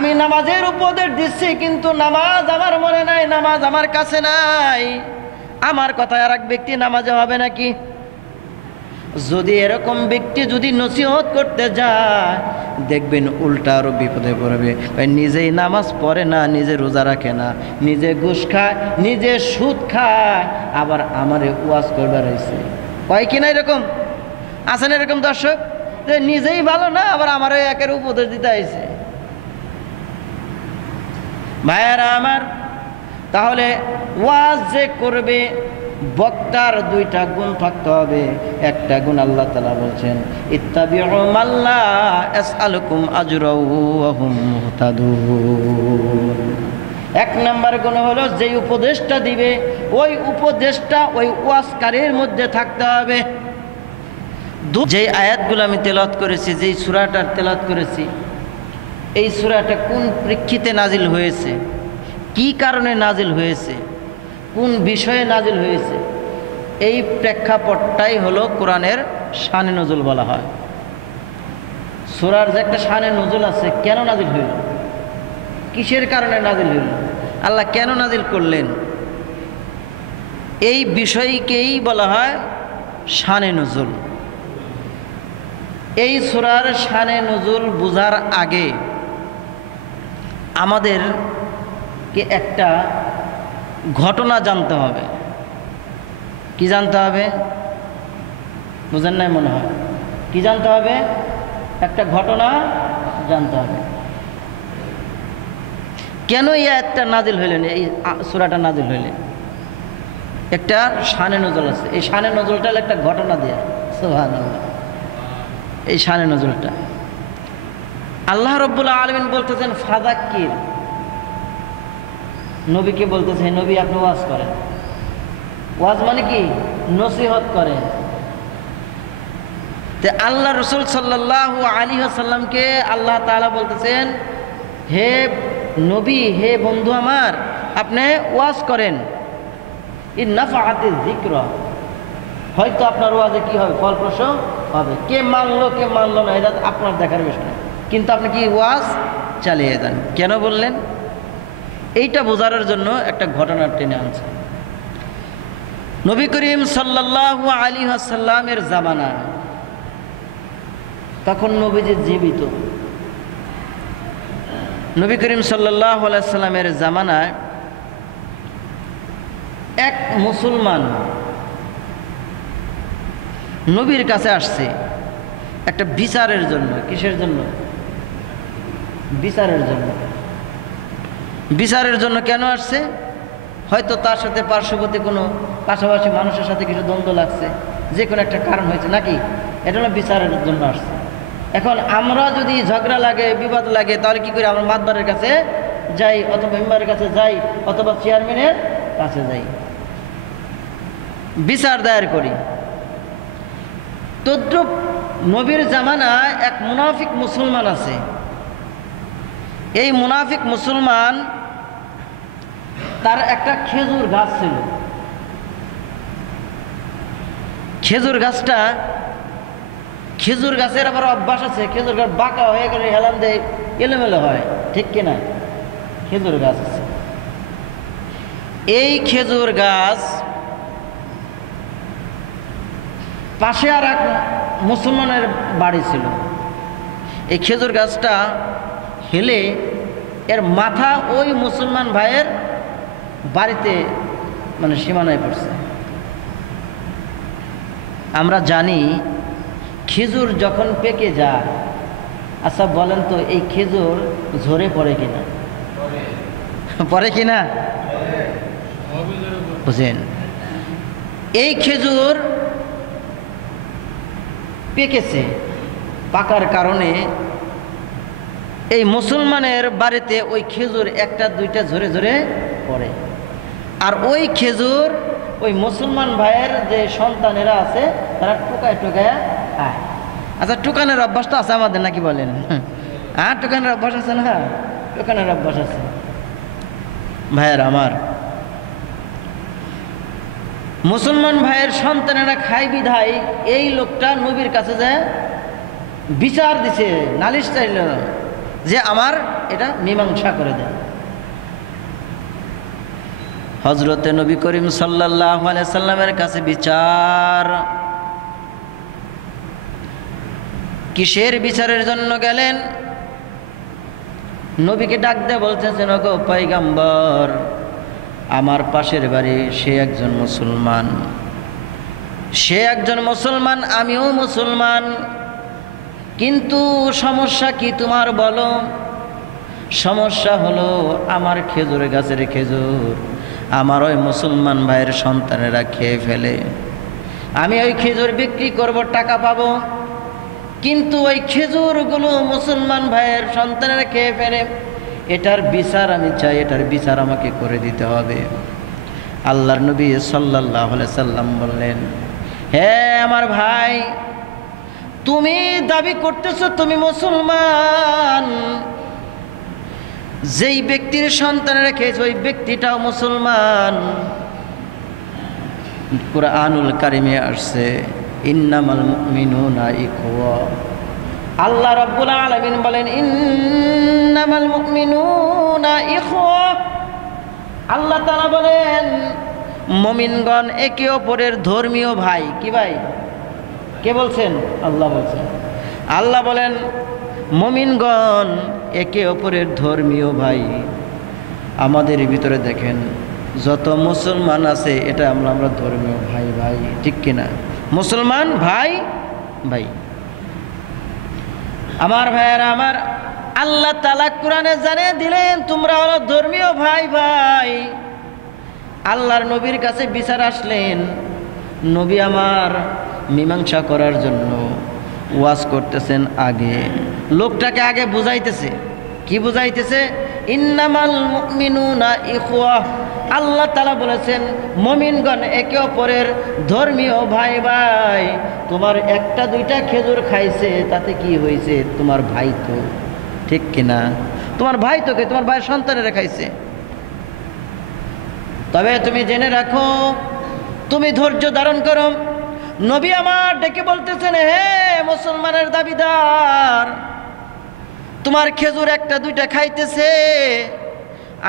আমি নামাজের উপদেশ দিচ্ছি, কিন্তু নামাজ আমার মনে নাই, নামাজ আমার কাছে নাই। আমার কথায় আর এক ব্যক্তি নামাজে হবে নাকি? যদি এরকম ব্যক্তি যদি নসিহত করতে যায়, দেখবেন উল্টা আরো বিপদে পড়বে। নিজেই নামাজ পড়ে না, নিজে রোজা রাখে না, নিজে ঘুষ খায়, নিজে সুদ খায়, আবার আমারে ওয়াজ করবার রয়েছে। হয় কিনা এরকম? আছেন এরকম দর্শক, যে নিজেই ভালো না, আবার আমারও একের উপদেশ দিতে আইছে। ভাইয়ারা আমার, তাহলে ওয়াজ যে করবে বক্তার দুইটা গুণ থাকতে হবে। একটা গুণ আল্লাহ তাআলা বলছেন, ইত্তাবিউ মাল্লা আসআলুকুম আজরাহু ওয়া হুম মুহতাদুন। এক নাম্বার গুণ হলো, যে উপদেশটা দিবে ওই উপদেশটা ওই ওয়াজকারীর মধ্যে থাকতে হবে। যেই আয়াতগুলো আমি তেলাওয়াত করেছি, যেই সূরাটার তেলাওয়াত করেছি, এই সূরাটা কোন প্রেক্ষিতে নাজিল হয়েছে, কি কারণে নাজিল হয়েছে, কোন বিষয়ে নাজিল হয়েছে, এই প্রেক্ষাপটটাই হলো কোরআনের শানে নজুল বলা হয়। সূরার যে একটা শানে নজুল আছে, কেন নাজিল হইল, কিসের কারণে নাজিল হইল, আল্লাহ কেন নাজিল করলেন, এই বিষয়কেই বলা হয় শানে নজুল। এই সূরার শানে নজুল বুঝার আগে আমাদেরকে একটা ঘটনা জানতে হবে। কি জানতে হবে? বুঝেন নাই মনে হয়। কি জানতে হবে? একটা ঘটনা জানতে হবে। কেন এই আয়াতটা নাজিল হইলেন, এই সূরাটা নাজিল হইলেন? একটা শানে নজুল আছে। এই শানে নজুলটা একটা ঘটনা দেয়া। সুবহানাল্লাহ। এই শানে নজুলটা আল্লাহ রাব্বুল আলামিন বলতেছেন, ফাযাক্কির, নবীকে বলতেছে, নবী আপনি ওয়াজ করেন। ওয়াজ মানে কি? নসিহত করেন। তে আল্লাহ রাসূল সাল্লাল্লাহু আলাইহি ওয়াসাল্লামকে আল্লাহ তাআলা বলতেছেন, হে নবী, হে বন্ধু আমার, আপনি ওয়াজ করেন। ইন নাফআতিয যিকরা, হয়তো আপনার ওয়াজে কি হবে, ফলপ্রসূ হবে। কে মানলো কে মানলো না, এটা আপনার দেখার বিষয় না, কিন্তু আপনি কি ওয়াজ চালিয়ে যান। কেন বললেন? এইটা বোঝানোর জন্য একটা ঘটনা টেনে আনছে। নবী করিম সাল্লাল্লাহু আলাইহি ওয়াসাল্লামের জামানা, তখন নবীজি জীবিত। নবী করিম সাল্লাল্লাহু আলাইহি ওয়াসাল্লামের জামানায় এক মুসলমান নবীর কাছে আসছে একটা বিচারের জন্য। কিসের জন্য? বিচারের জন্য। বিচারের জন্য কেন আসছে? হয়তো তার সাথে পার্শ্ববর্তী কোনো পাশাপাশি মানুষের সাথে কিছু দ্বন্দ্ব লাগছে, যে কোনো একটা কারণ হয়েছে নাকি, এটা হলো বিচারের জন্য আসছে। এখন আমরা যদি ঝগড়া লাগে, বিবাদ লাগে, তাহলে কি করি? আমরা মাতবারের কাছে যাই, অথবা মেম্বারের কাছে যাই, অথবা চেয়ারম্যানের কাছে যাই, বিচার দায়ের করি। তদ্রুপ নবীর জামানায় এক মুনাফিক মুসলমান আছে। এই মুনাফিক মুসলমান, তার একটা খেজুর গাছ ছিল। খেজুর গাছটা, খেজুর গাছের আবার অভ্যাস আছে, খেজুর গাছ বাঁকা হয়ে গেলে হেলান দিয়ে এলোমেলো হয়, ঠিক কিনা? খেজুর গাছ আছে। এই খেজুর গাছ পাশে আর এক মুসলমানের বাড়ি ছিল। এই খেজুর গাছটা হেলে এর মাথা ওই মুসলমান ভাইয়ের বাড়িতে মানে সীমানায় পড়ছে। আমরা জানি খেজুর যখন পেকে যায়, আচ্ছা বলেন তো এই খেজুর ঝরে পড়ে কিনা? পড়ে কিনা? বুঝেন, এই খেজুর পেকেছে, পাকার কারণে এই মুসলমানের বাড়িতে ওই খেজুর একটা দুইটা ঝরে ঝরে পড়ে। আর ওই খেজুর ওই মুসলমান ভাইয়ের যে সন্তানেরা আছে, তারা টোকায় টোকায় খায়। আচ্ছা, টোকানের অভ্যাস তো আছে আমাদের, নাকি বলেন? হ্যাঁ, টোকানের অভ্যাস আছে না? টোকানের অভ্যাস আছে। ভাইয়ের আমার, মুসলমান ভাইয়ের সন্তানেরা খায় বিধায় এই লোকটা নবীর কাছে যায় বিচার দিছে, নালিশ চাইল, যে আমার এটা মীমাংসা করে দেন। হযরতে নবী করিম সাল্লাল্লাহু আলাইহি সাল্লামের কাছে বিচার, কিসের বিচারের জন্য গেলেন? নবীকে ডাক দিয়ে বলতেছেন, ওগো পয়গম্বর, আমার পাশের বাড়ি সে একজন মুসলমান, সে একজন মুসলমান, আমিও মুসলমান, কিন্তু সমস্যা কি তোমার বলো? সমস্যা হলো আমার খেজুর গাছের খেজুর আমার ওই মুসলমান ভাইয়ের সন্তানেরা খেয়ে ফেলে। আমি ওই খেজুর বিক্রি করব, টাকা পাবো, কিন্তু ওই খেজুরগুলো মুসলমান ভাইয়ের সন্তানেরা খেয়ে ফেলে। এটার বিচার আমি চাই, এটার বিচার আমাকে করে দিতে হবে। আল্লাহর নবী সাল্লাল্লাহু আলাইহি সাল্লাম বললেন, হে আমার ভাই, তুমি দাবি করতেছো তুমি মুসলমান, যেই ব্যক্তির সন্তানেরা খেয়েছে ওই ব্যক্তিটাও মুসলমান। কুরআনুল কারিমে আসছে, ইন্নামাল মুমিনুনা ইখওয়া। আল্লাহ রাব্বুল আলামিন বলেন, ইন্নামাল মুমিনুনা ইখওয়া। আল্লাহ তাআলা বলেন, মুমিনগণ একে অপরের ধর্মীয় ভাই। কি ভাই? কে বলছেন? আল্লাহ বলছেন। আল্লাহ বলেন, মুমিনগণ একে অপরের ধর্মীয় ভাই। আমাদের ভিতরে দেখেন যত মুসলমান আছে, এটা আমরা ধর্মীয় ভাই ভাই, ঠিক কিনা? মুসলমান ভাই ভাই। আমার ভাইয়েরা আমার, আল্লাহ তাআলা কোরআনে জানিয়ে দিলেন তোমরা হলো ধর্মীয় ভাই ভাই। আল্লাহর নবীর কাছে বিচার আসলেন, নবী আমার মীমাংসা করার জন্য ওয়াজ করতেছেন। আগে লোকটাকে আগে বুঝাইতেছে। কি বুঝাইতেছে? ইন্নামাল মুমিনুনা ইখওয়া। আল্লাহ তাআলা বলেছেন মুমিনগণ একে অপরের ধর্মীয় ভাই ভাই। তোমার একটা দুইটা খেজুর খাইছে তাতে কি হয়েছে? তোমার ভাই তো, ঠিক কিনা? তোমার ভাই তোকে, তোমার ভাইয়ের সন্তানেরা খাইছে। তবে তুমি জেনে রাখো, তুমি ধৈর্য ধারণ করো। নবী আমার ডেকে বলতেছেন, হে মুসলমানের দাবিদার, তোমার খেজুর একটা দুইটা খাইতেছে,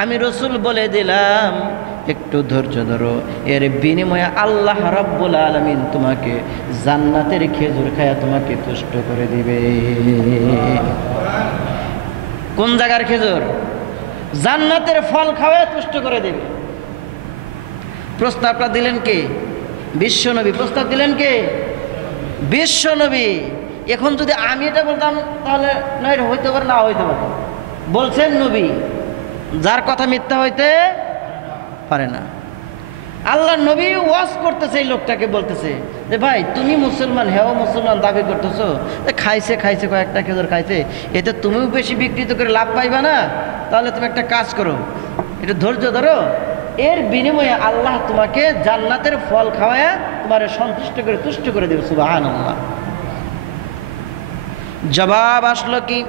আমি রসুল বলে দিলাম একটু ধৈর্য ধরো, এর বিনিময়ে আল্লাহ রাব্বুল আলামিন তোমাকে জান্নাতের খেজুর খায়া তোমাকে তুষ্ট করে দিবে। কোন জায়গার খেজুর? জান্নাতের ফল খাওয়ায় তুষ্ট করে দেবে। প্রস্তাবটা দিলেন কে? বিশ্বনবী। প্রস্তাব দিলেন কে? বিশ্বনবী। এখন যদি আমি এটা বলতাম তাহলে না, এটা হইতে পারে, না হইতে পারে। বলছেন নবী, যার কথা মিথ্যা হইতে পারে না। আল্লাহ নবী ওয়াজ করতেছে, এই লোকটাকে বলতেছে যে ভাই তুমি মুসলমান, হেও মুসলমান দাবি করতেছো, খাইছে খাইছে কয়েকটা খেজুর খাইছে, এতে তুমিও বেশি বিকৃত করে লাভ পাইবা না। তাহলে তুমি একটা কাজ করো, একটু ধৈর্য ধরো, এর বিনিময়ে আল্লাহ তোমাকে জান্নাতের ফল খাওয়ায় তোমার সন্তুষ্ট করে তুষ্ট করে দেবে। সুবহানাল্লাহ। জবাব আসলো কি?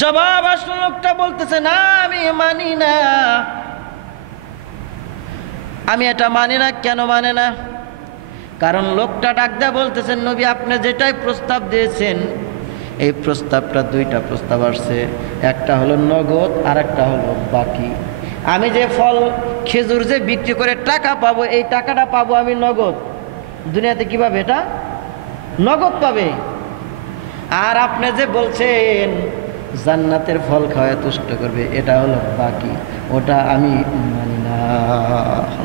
জবাব আসলো, লোকটা বলতেছে না আমি মানি না, আমি এটা মানি না। কেন মানে না? কারণ লোকটা ডাক দেয়া বলতেছেন, নবী আপনি যেটাই প্রস্তাব দিয়েছেন, এই প্রস্তাবটা দুইটা প্রস্তাব আসছে, একটা হলো নগদ আর একটা হলো বাকি। আমি যে ফল খেজুর যে বিক্রি করে টাকা পাবো, এই টাকাটা পাবো আমি নগদ। দুনিয়াতে কিভাবে এটা নগদ পাবে? আর আপনি যে বলছেন জান্নাতের ফল খাওয়ায় তুষ্ট করবে, এটা হলো বাকি, ওটা আমি মানি না।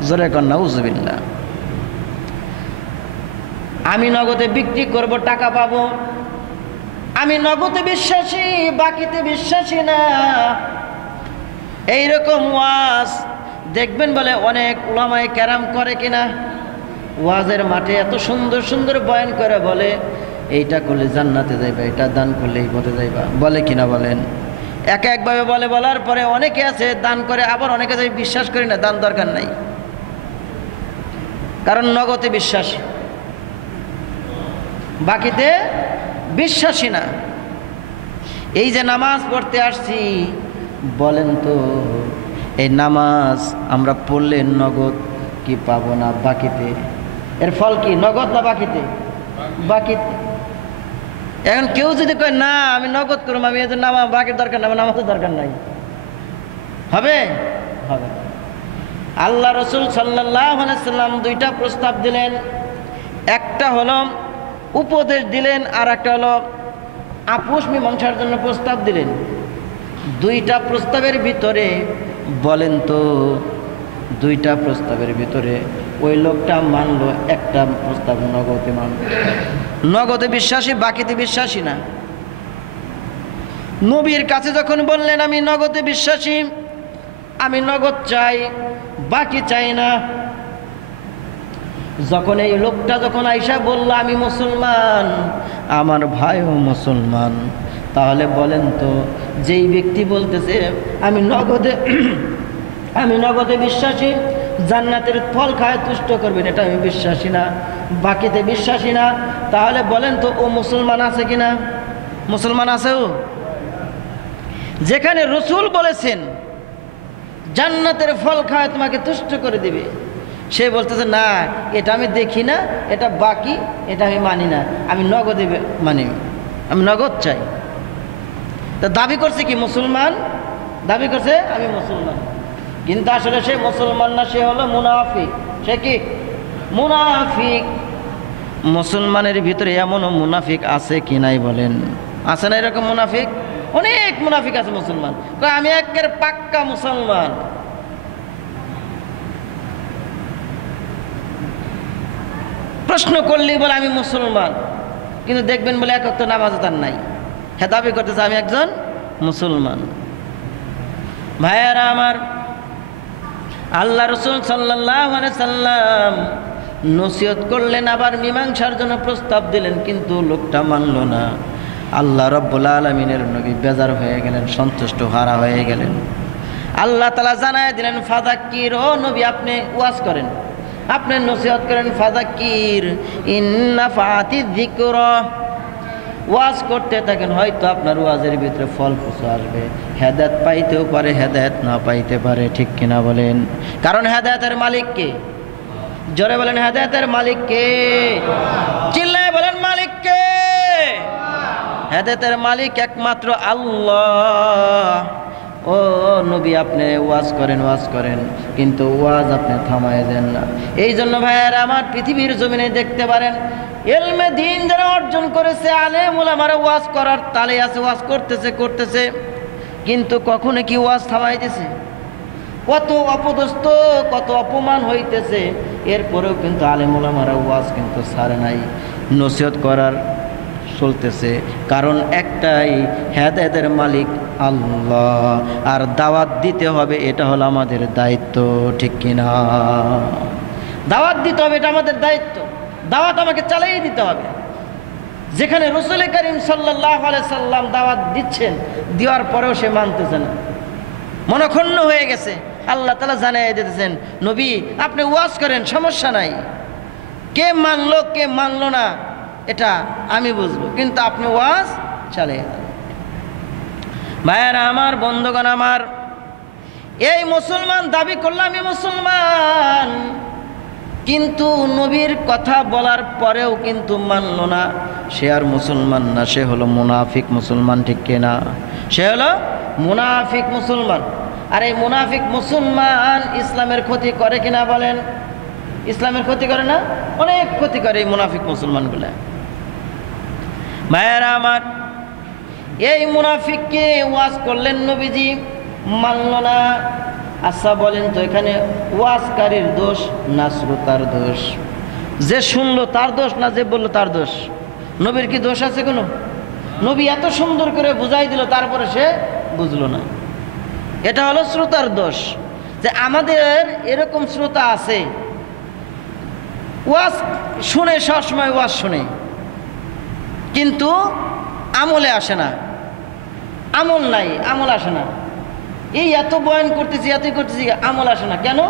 জোরে কর নাউজুবিল্লাহ। আমি নগদে বিক্রি করব, টাকা পাবো, আমি নগদে বিশ্বাসী, বাকিতে বিশ্বাসী না। এইরকম ওয়াজ দেখবেন বলে অনেক উলামায়ে কেরাম করে কিনা, ওয়াজের মাঠে এত সুন্দর সুন্দর বয়ান করে বলে এইটা করলে জান্নাতে যাইবা, এটা দান করলে এই পথে যাইবা, বলে কিনা বলেন? এক একভাবে বলে, বলার পরে অনেকে আছে দান করে, আবার অনেকে আছে বিশ্বাস করি না, দান দরকার নাই, কারণ নগদে বিশ্বাসী, বাকিতে বিশ্বাসী না। এই যে নামাজ পড়তে আসছি, বলেন তো এই নামাজ আমরা পড়লে নগদ কি পাবো না বাকিতে? এর ফল কি নগদ না বাকিতে? বাকিতে। এখন কেউ যদি কয় না আমি নগদ করবো, আমি এদের নামা বাকির দরকার না, আমার নামাজের দরকার নাই, হবে? হবে। আল্লাহ রসুল সাল্লাল্লাহু আলাইহি সাল্লাম দুইটা প্রস্তাব দিলেন, একটা হলো উপদেশ দিলেন, আর একটা হলো আপোষ মীমাংসার জন্য প্রস্তাব দিলেন। দুইটা প্রস্তাবের ভিতরে বলেন তো, দুইটা প্রস্তাবের ভিতরে ওই লোকটা মানলো, একটা প্রস্তাব নগদে মানলো। নগদে বিশ্বাসী, বাকিতে বিশ্বাসী না। নবীর কাছে যখন বললেন আমি নগদে বিশ্বাসী, আমি নগদ চাই, বাকি চাই না, যখন এই লোকটা যখন আইসা বলল আমি মুসলমান, আমার ভাইও মুসলমান, তাহলে বলেন তো যেই ব্যক্তি বলতেছে আমি নগদে বিশ্বাসী, জান্নাতের ফল খায় তুষ্ট করবেন, এটা আমি বিশ্বাসী না, বাকিতে বিশ্বাসী না, তাহলে বলেন তো ও মুসলমান আছে কিনা? মুসলমান আছে ও? যেখানে রসুল বলেছেন জান্নাতের ফল খায় তোমাকে তুষ্ট করে দিবে, সে বলতেছে না এটা আমি দেখি না, এটা বাকি, এটা আমি মানি না, আমি নগদে মানি, আমি নগদ চাই। তা দাবি করছে কি মুসলমান, দাবি করছে আমি মুসলমান, কিন্তু আসলে সে মুসলমান না, সে হলো মুনাফিক। সে কি? মুনাফিক। মুসলমানের ভিতরে এমনও মুনাফিক আছে কি নাই বলেন? আছে না এরকম মুনাফিক? অনেক মুনাফিক আছে মুসলমান, আমি একের পাক্কা মুসলমান। প্রশ্ন করলেই বলে আমি মুসলমান, কিন্তু দেখবেন বলে এক ওয়াক্ত নামাজ তার নাই, হ্যাঁ দাবি করতেছে আমি একজন মুসলমান। ভাইয়ারা আমার, আল্লাহ রসুল সাল্লাল্লাহু আলাইহি সাল্লাম নসিহত করলেন, আবার মীমাংসার জন্য প্রস্তাব দিলেন, কিন্তু লোকটা মানল না। আল্লাহ রব্বুল আলামিনের নবী বেজার হয়ে গেলেন, সন্তুষ্ট হারা হয়ে গেলেন। আল্লাহ তাআলা জানায় দিলেন ফাযাক্কির, ও নবী আপনি ওয়াজ করেন, আপনি নসিহত করেন, ফাযাক্কির ইন্নাফাতি যিকরা, ওয়াজ করতে থাকেন, হয়তো আপনার ওয়াজের ভিতরে ফল কিছু আসবে, হেদায়েত পাইতেও পারে, হেদায়েত না পাইতে পারে, ঠিক কিনা বলেন? কারণ হেদায়েতের মালিক কে? জোরে বলেন হেদায়েতের মালিক কে? চিল্লায় বলেন মালিক কে? হেদায়েতের মালিক একমাত্র আল্লাহ। ও নবী আপনি ওয়াজ করেন, কিন্তু ওয়াজ আপনি থামায় দেন না। এই জন্য ভাইয়েরা আমার, পৃথিবীর জমিনে দেখতে পারেন ইলমে দ্বীন যারা অর্জন করেছে, আলেম ওলামারা ওয়াজ করার তালে আছে, ওয়াজ করতেছে, কিন্তু কখনো কি ওয়াজ থামাই দিছে? কত অপদস্থ, কত অপমান হইতেছে, এরপরেও কিন্তু আলেম ওলামারা ওয়াজ কিন্তু ছাড়ে নাই, নসিহত করার চলতেছে। কারণ একটাই, হেদায়েতের মালিক আল্লাহ, আর দাওয়াত দিতে হবে, এটা হলো আমাদের দায়িত্ব, ঠিক কিনা? দাওয়াত দিতে হবে, এটা আমাদের দায়িত্ব। দাওয়াত আমাকে চালিয়ে দিতে হবে। যেখানে রাসূল করিম সাল্লাল্লাহু আলাইহি সাল্লাম দাওয়াত দিচ্ছেন, দেওয়ার পরেও সে মানতেছে না, মনক্ষুণ্ণ হয়ে গেছে, আল্লাহ তাআলা জানিয়ে দিতেছেন নবী আপনি ওয়াজ করেন, সমস্যা নাই, কে মানলো কে মানলো না এটা আমি বুঝবো, কিন্তু আপনি ওয়াজ চালিয়ে দেন। ভাইয়েরা আমার, বন্ধুগণ আমার, এই মুসলমান দাবি করলাম আমি মুসলমান, কিন্তু নবীর কথা বলার পরেও কিন্তু মানল না, সে আর মুসলমান না, সে হলো মুনাফিক মুসলমান, ঠিক কিনা? সে হলো মুনাফিক মুসলমান। আর এই মুনাফিক মুসলমান ইসলামের ক্ষতি করে কিনা বলেন? ইসলামের ক্ষতি করে না? অনেক ক্ষতি করে এই মুনাফিক মুসলমানগুলা। ভাইয়েরা আমার, এই মুনাফিককে ওয়াজ করলেন নবীজি, মানল না। আচ্ছা বলেন তো, এখানে ওয়াজকারীর দোষ না শ্রোতার দোষ? যে শুনলো তার দোষ না যে বললো তার দোষ? নবীর কি দোষ আছে কোনো? নবী এত সুন্দর করে বুঝাই দিল, তারপরে সে বুঝলো না, এটা হলো শ্রোতার দোষ। যে আমাদের এরকম শ্রোতা আছে, ওয়াজ শুনে, সবসময় ওয়াজ শুনে, কিন্তু আমলে আসে না, আমল নাই, আমল আসে না। এই এত বয়ান করতেছি, এতই করতেছি, আমল আসে না কেন?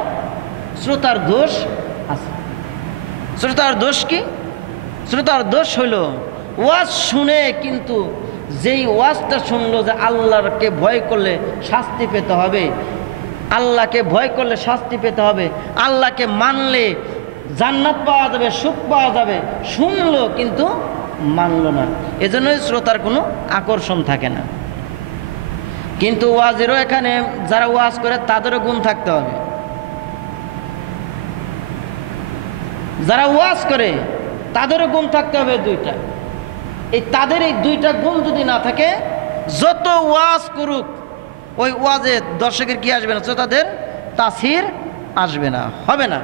শ্রোতার দোষ আছে। শ্রোতার দোষ কি? শ্রোতার দোষ হইল ওয়াজ শুনে, কিন্তু যেই ওয়াজটা শুনলো যে আল্লাহকে ভয় করলে শাস্তি পেতে হবে, আল্লাহকে ভয় করলে শাস্তি পেতে হবে, আল্লাহকে মানলে জান্নাত পাওয়া যাবে, সুখ পাওয়া যাবে, শুনলো কিন্তু মানলো না, এজন্যই শ্রোতার কোনো আকর্ষণ থাকে না। কিন্তু ওয়াজেরও এখানে যারা ওয়াজ করে তাদেরও গুণ থাকতে হবে। যারা ওয়াজ করে তাদেরও গুণ থাকতে হবে দুইটা। তাদের এই দুইটা গুণ যদি না থাকে, যত ওয়াজ করুক ওই ওয়াজে দর্শকের কি আসবে না, শ্রোতাদের তাসির আসবে না, হবে না।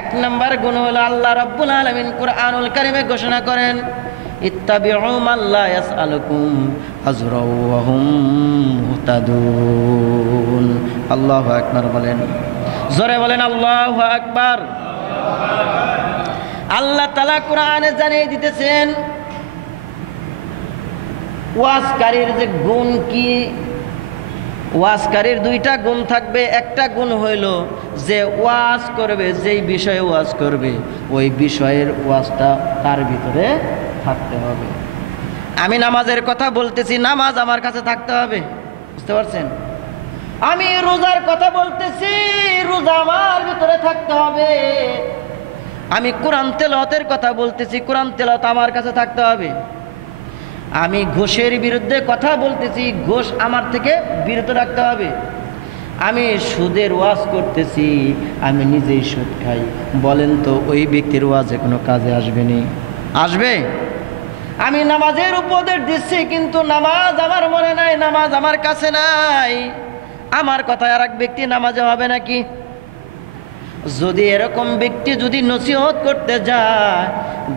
এক নম্বর গুণ হলো আল্লাহ রাব্বুল আলামিন কুরআনুল কারীমে ঘোষণা করেন, ইত্তাবিউ মা লা ইয়াসআলুকুম আজরাও ওয়া হুম মুহতাদুন। আল্লাহু আকবার বলেন, জোরে বলেন আল্লাহু আকবার। আল্লাহ তাআলা কুরআনে জানিয়ে দিতেছেন ওয়াজকারীর যে গুণ কি। ওয়াজকারীর দুইটা গুণ থাকবে। একটা গুণ হইল যে ওয়াজ করবে, যেই বিষয়ে ওয়াজ করবে ওই বিষয়ের ওয়াজটা তার ভিতরে থাকতে হবে। আমি নামাজের কথা বলতেছি, নামাজ আমার কাছে থাকতে হবে, বুঝতে পারছেন? আমি রোজার কথা বলতেছি, রোজা আমার ভিতরে থাকতে হবে। আমি কোরআন তেলাওয়াতের কথা বলতেছি, কোরআন তেলাওয়াত আমার কাছে থাকতে হবে। আমি ঘুষের বিরুদ্ধে কথা বলতেছি, ঘুষ আমার থেকে বিরত রাখতে হবে। আমি সুদের ওয়াজ করতেছি, আমি নিজেই সুদ খাই, বলেন তো ওই ব্যক্তির ওয়াজে কোনো কাজে আসবে নি? আসবে? আমি নামাজের উপদেশ দিচ্ছি, কিন্তু নামাজ আমার মনে নাই, নামাজ আমার কাছে নাই, আমার কথায় আর এক ব্যক্তি নামাজে হবে নাকি? যদি এরকম ব্যক্তি যদি নসিহত করতে যায়,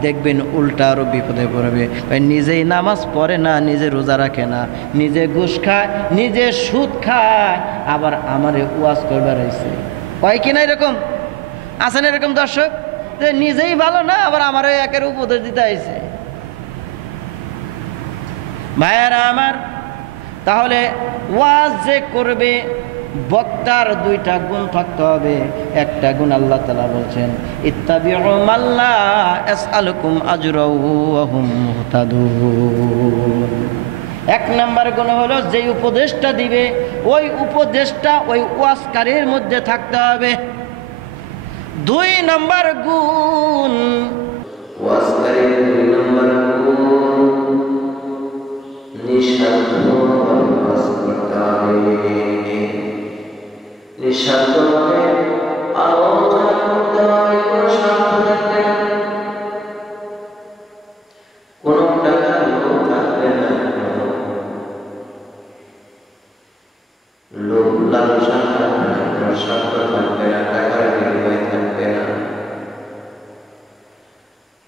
দেখবেন উল্টা আরো বিপদে পড়বে। নিজেই নামাজ পড়ে না, নিজে রোজা রাখে না, নিজে ঘুষ খায়, নিজে সুদ খায়, আবার আমারে ওয়াজ করবার হয়েছে। কয় কিনা এরকম আছেন এরকম দর্শক, যে নিজেই ভালো না, আবার আমারও একের উপদেশ দিতে আইছে। ভাইয়ারা আমার, তাহলে ওয়াজ যে করবে বক্তার দুইটা গুণ থাকতে হবে। একটা গুণ আল্লাহ তাআলা বলছেন, ইত্তাবিউ মা লা ইয়াসআলুকুম আজরাও ওয়া হুম মুহতাদুন। এক নাম্বার গুণ হলো যে উপদেশটা দিবে ওই উপদেশটা ওই ওয়াজকারীর মধ্যে থাকতে হবে। দুই নাম্বার গুণ, ওয়াজকারীর দুই নাম্বার গুণ নিঃস্বার্থ ওয়াজ করতে হবে। নিঃস্বার্থভাবে আলোচনা করতে হয়, কোনো স্বার্থ থাকবে না, কোনো টাকার লোভ থাকবে না, লোভ লালসা থাকবে না, কোনো স্বার্থ থাকবে না, টাকার বিনিময় থাকবে না।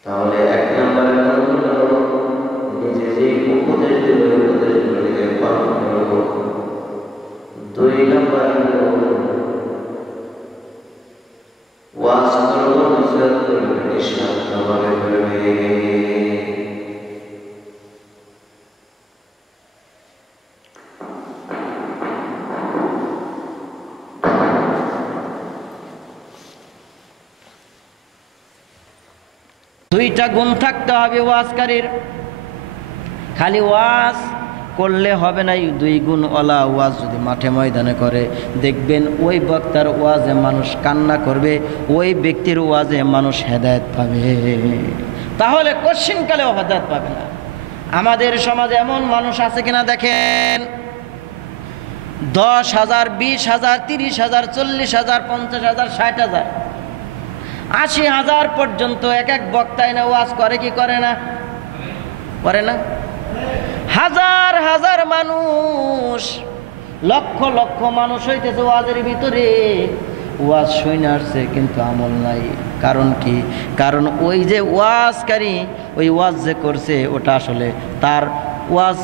তাহলে এক নম্বরে নিজে যে উপদেশ দেবে উপদেশগুলিকে পালন করব। দুই নম্বর ওয়াজ করব, নসিহত করব, নিঃস্বার্থভাবে করবে। দুইটা গুণ থাকতে হবে ওয়াজকারীর। খালি ওয়াজ করলে হবে না, দুই গুণ ওয়ালা ওয়াজ যদি মাঠে ময়দানে করে, দেখবেন ওই বক্তার ওয়াজে মানুষ কান্না করবে, ওই ব্যক্তির ওয়াজে মানুষ হেদায়েত পাবে। তাহলে কোশ্চিনকালেও হেদায়েত পাবে না। আমাদের সমাজে এমন মানুষ আছে কিনা দেখেন, 10,000, 20,000, 30,000, 40,000, 50,000, 60,000, 80,000 পর্যন্ত এক এক বক্তায় না ওয়াজ করে কি করে না? করে না? হাজার হাজার মানুষ, লক্ষ লক্ষ মানুষ হইতেছে ওয়াজের ভিতরে, ওয়াজ শুনে আসছে কিন্তু আমল নাই। কারণ কি? কারণ ওই যে ওয়াজকারী ওই ওয়াজ যে করছে ওটা আসলে তার ওয়াজ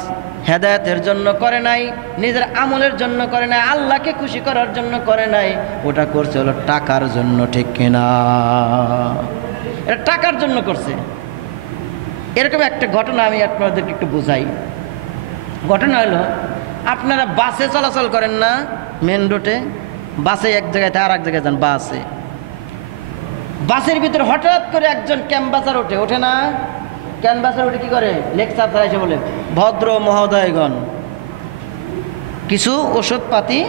হেদায়েতের জন্য করে নাই, নিজের আমলের জন্য করে নাই, আল্লাহকে খুশি করার জন্য করে নাই, ওটা করছে হলো টাকার জন্য। ঠিক কিনা? এটা টাকার জন্য করছে। এরকম একটা ঘটনা আমি আপনাদেরকে একটু বুঝাই। ঘটনা হলো, আপনারা বাসে চলাচল করেন না, মেন রোডে বাসে এক জায়গায় থেকে আর এক জায়গায় যান, বাসে, বাসের ভিতরে হঠাৎ করে একজন ক্যাম্পাসার ওঠে না? ক্যানভাসের উঠে কি করে? লেকচার চালাইছে বলে, ভদ্র মহোদয়গণ, কিছু ওষুধপাতি,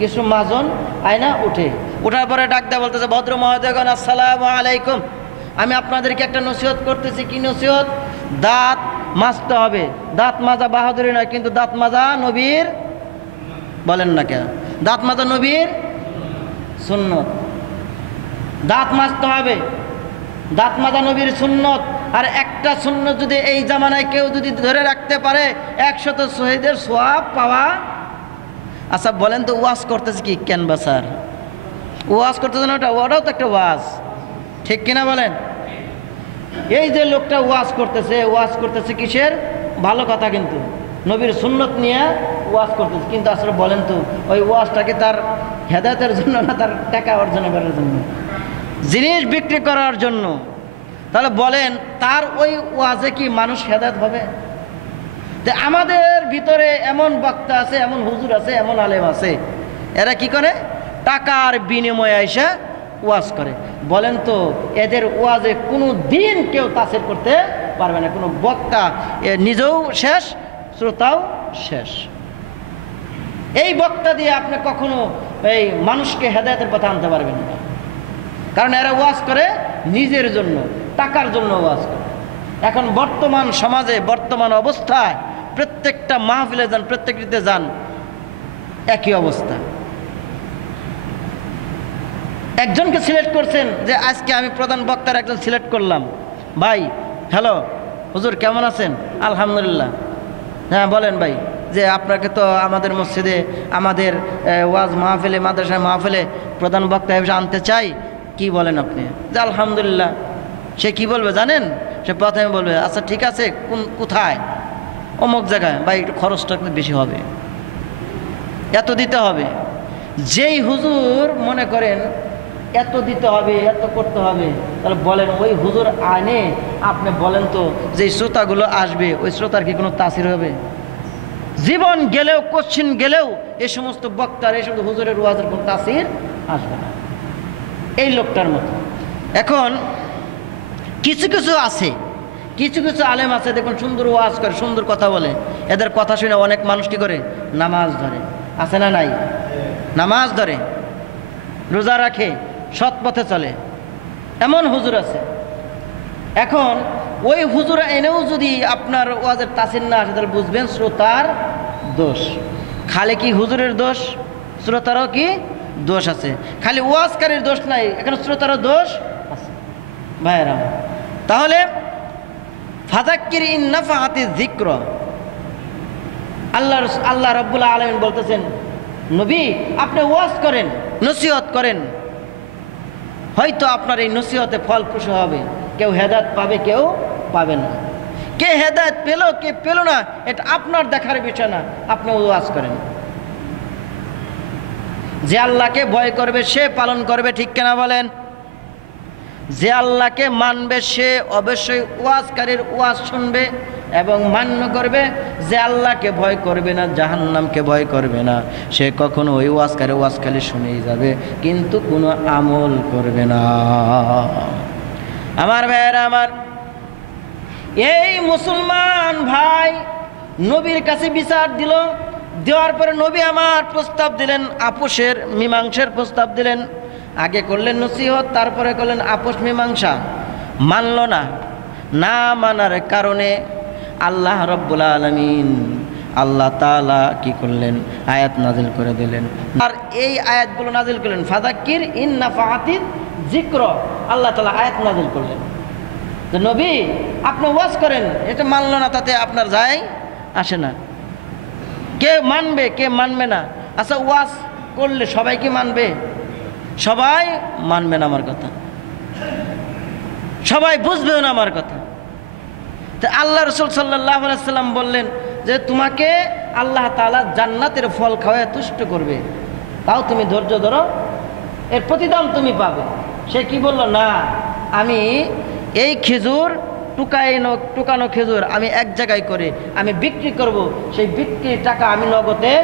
কিছু মাজন আয়না উঠে, ওঠার পরে ডাক দেয়া বলতেছে, ভদ্র মহোদয়গণ আসসালামু আলাইকুম, আমি আপনাদেরকে একটা নসিহত করতেছি। কি নসিহত? দাঁত মাজতে হবে। দাঁত মাজা বাহাদুরি নয়, কিন্তু দাঁত মাজা নবীর, বলেন না কেন, দাঁত মাজা নবীর সুন্নত। দাঁত মাজতে হবে, দাঁত মাজা নবীর সুন্নত। আর একটা সুন্নত যদি এই জামানায় কেউ যদি ধরে রাখতে পারে 100 শহীদের সওয়াব পাওয়া। আচ্ছা বলেন তো, ওয়াজ করতেছে কি কেন বা স্যার? ওয়াজ করতেছে না, ওটাও তো একটা ওয়াজ, ঠিক কিনা বলেন? এই যে লোকটা ওয়াজ করতেছে কিসের? ভালো কথা, কিন্তু নবীর সুন্নত নিয়ে ওয়াজ করতেছে। কিন্তু আসলে বলেন তো, ওই ওয়াজটা কি তার হেদায়েতের জন্য না তার টাকা অর্জন করার জন্য, জিনিস বিক্রি করার জন্য? তাহলে বলেন, তার ওই ওয়াজে কি মানুষ হেদায়েত হবে? যে আমাদের ভিতরে এমন বক্তা আছে, এমন হুজুর আছে, এমন আলেম আছে, এরা কি করে? টাকার বিনিময়ে এসে ওয়াজ করে। বলেন তো, এদের ওয়াজে কোনো দিন কেউ তাসির করতে পারবে না। কোনো বক্তা নিজেও শেষ, শ্রোতাও শেষ। এই বক্তা দিয়ে আপনি কখনো এই মানুষকে হেদায়েতের পথে আনতে পারবেন না। কারণ এরা ওয়াজ করে নিজের জন্য, টাকার জন্য ওয়াজ করে। এখন বর্তমান সমাজে, বর্তমান অবস্থায় প্রত্যেকটা মাহফিলে যান, প্রত্যেকটিতে যান, একই অবস্থা। একজনকে সিলেক্ট করছেন যে আজকে আমি প্রধান বক্তার একজন সিলেক্ট করলাম। ভাই, হ্যালো হুজুর, কেমন আছেন? আলহামদুলিল্লাহ। হ্যাঁ বলেন ভাই, যে আপনাকে তো আমাদের মসজিদে, আমাদের ওয়াজ মাহফিলে, মাদ্রাসা মাহফিলে প্রধান বক্তা হিসেবে আনতে চাই। কি বলেন আপনি? যে আলহামদুলিল্লাহ। সে কি বলবে জানেন? সে প্রথমে বলবে, আচ্ছা ঠিক আছে, কোথায়? অমুক জায়গায়। ভাই একটু খরচটা একটু বেশি হবে, এত দিতে হবে। যেই হুজুর মনে করেন এত দিতে হবে, এত করতে হবে, তাহলে বলেন ওই হুজুর আনে আপনি বলেন তো, যে শ্রোতাগুলো আসবে, ওই শ্রোতার কি কোনো তাসির হবে? জীবন গেলেও, কোশ্চিন গেলেও এই সমস্ত বক্তার, এই সমস্ত হুজুরের ওয়াজের কোনো তাসির আসবে না এই লোকটার মতো। এখন কিছু কিছু আছে, কিছু কিছু আলেম আছে, দেখুন সুন্দর ওয়াজ করে, সুন্দর কথা বলে, এদের কথা শুনে অনেক মানুষ কি করে? নামাজ ধরে। আছে না নাই? নামাজ ধরে, রোজা রাখে, সৎ পথে চলে, এমন হুজুর আছে। এখন ওই হুজুর এনেও যদি আপনার ওয়াজের তাসির না আসে, তাহলে বুঝবেন শ্রোতার দোষ। খালি কি হুজুরের দোষ? শ্রোতারও কি দোষ আছে। খালি ওয়াজকারীর দোষ নাই, এখানে শ্রোতারও দোষ আছে ভাইয়েরা। তাহলে ফাযাক্কির ইন নাফাআতি যিকর, আল্লাহ রাব্বুল আলামিন বলতেছেন, নবী আপনি ওয়াজ করেন, নসিহত করেন, হয়তো আপনার এই নসিহতে ফলপ্রসূ হবে। কেউ হেদায়েত পাবে, কেউ পাবে না। কে হেদায়েত পেল, কে পেল না, এটা আপনার দেখার বিষয় না। আপনি ওয়াজ করেন। যে আল্লাহকে ভয় করবে সে পালন করবে, ঠিক কিনা বলেন? যে আল্লাহকে মানবে সে অবশ্যই ওয়াজকারীর ওয়াজ শুনবে এবং মান্য করবে। যে আল্লাহকে ভয় করবে না, জাহান্নামকে ভয় করবে না, সে কখনো ওই ওয়াজকারী ওয়াজ খালি শুনেই যাবে, কিন্তু কোনো আমল করবে না। আমার ভাইয়েরা আমার, এই মুসলমান ভাই নবীর কাছে বিচার দিল, দেওয়ার পরে নবী আমার প্রস্তাব দিলেন, আপোষের মীমাংসার প্রস্তাব দিলেন। আগে করলেন নসিহত, তারপরে করলেন আপোষ মীমাংসা। মানল না, না মানার কারণে আল্লাহ রাব্বুল আলামিন, আল্লাহ তাআলা কি করলেন? আয়াত নাজিল করে দিলেন। আর এই আয়াতগুলো নাজিল করলেন, ফাযাক্কির ইন নাফাআতিয যিকর। আল্লাহ তাআলা আয়াত নাজিল করলেন যে নবী আপনি ওয়াজ করেন। এটা মানল না, তাতে আপনার যায় আসে না। কে মানবে, কে মানবে না? আচ্ছা ওয়াজ করলে সবাই কি মানবে? সবাই মানবে না আমার কথা, সবাই বুঝবেও না আমার কথা। তো আল্লাহ রাসূল সাল্লাল্লাহু আলাইহি ওয়াসাল্লাম বললেন যে তোমাকে আল্লাহ তাআলা জান্নাতের ফল খাওয়ায় তুষ্ট করবে, তাও তুমি ধৈর্য ধরো, এর প্রতিদান তুমি পাবে। সে কি বলল? না, আমি এই খেজুর টুকানো খেজুর আমি এক জায়গায় করে আমি বিক্রি করব, সেই বিক্রির টাকা আমি নগদে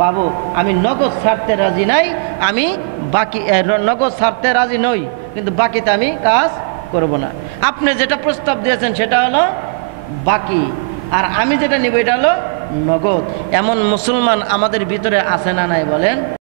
পাবো। আমি নগদ ছাড়তে রাজি নাই, আমি বাকি নগদ ছাড়তে রাজি নই, কিন্তু বাকিতে আমি কাজ করব না। আপনি যেটা প্রস্তাব দিয়েছেন সেটা হলো বাকি, আর আমি যেটা নিব এটা হলো নগদ। এমন মুসলমান আমাদের ভিতরে আছে না নাই বলেন?